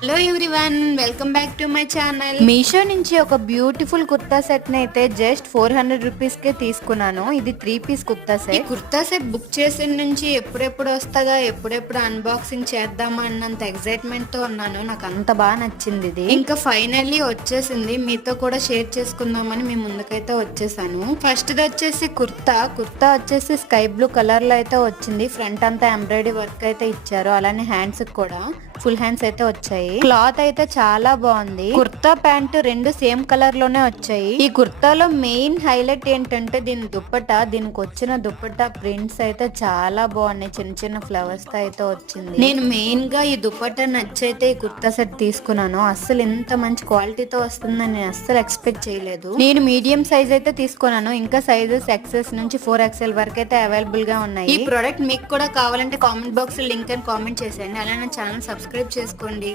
Hello everyone, welcome back to my channel. Meesho నుంచి ఒక beautiful kurta set ని అయితే జస్ట్ 400 రూపీస్ కే తీసుకున్నాను. ఇది 3 పీస్ కుర్తా సెట్. ఈ కుర్తా సెట్ బుక్ చేసిన నుంచి ఎప్పుడెప్పుడు వస్తుందా, ఎప్పుడెప్పుడు అన్బాక్సింగ్ చేద్దామా అన్నంత ఎక్సైట్మెంట్ తో ఉన్నాను. నాకు అంత బాగా నచ్చింది ఇది. ఇంకా ఫైనల్లీ వచ్చేసింది. మీతో కూడా షేర్ చేసుకుందామని మీ ముందుకైతే వచ్చేసాను. ఫస్ట్ ది వచ్చేసి కుర్తా వచ్చేసి స్కై బ్లూ కలర్ లో అయితే వచ్చింది. ఫ్రంట్ అంతా ఎంబ్రాయిడరీ వర్క్ అయితే ఇచ్చారు. అలానే హ్యాండ్స్ కూడా ఫుల్ హ్యాండ్స్ అయితే వచ్చాయి. క్లాత్ అయితే చాలా బాగుంది. కుర్తా ప్యాంట్ రెండు సేమ్ కలర్ లోనే వచ్చాయి. ఈ కుర్తాలో మెయిన్ హైలైట్ ఏంటంటే దీనికి వచ్చిన దుపట్టా ప్రింట్స్ అయితే చాలా బాగున్నాయి. చిన్న చిన్న ఫ్లవర్స్ తో అయితే వచ్చింది. నేను మెయిన్ గా ఈ దుపట్టా నచ్చైతే ఈ కుర్తా సెట్ తీసుకున్నాను. అస్సలు ఇంత మంచి క్వాలిటీతో వస్తుందని నేను అస్సలు ఎక్స్పెక్ట్ చేయలేదు. నేను మీడియం సైజ్ అయితే తీసుకున్నాను. ఇంకా సైజెస్ ఎక్సెస్ నుంచి 4XL వరకు అయితే అవైలబుల్ గా ఉన్నాయి. ఈ ప్రోడక్ట్ మీకు కూడా కావాలంటే కామెంట్ బాక్స్ లో లింక్ అని కామెంట్ చేసేయండి. అలానే ఛానల్ సబ్స్క్రైబ్ చేసుకోండి.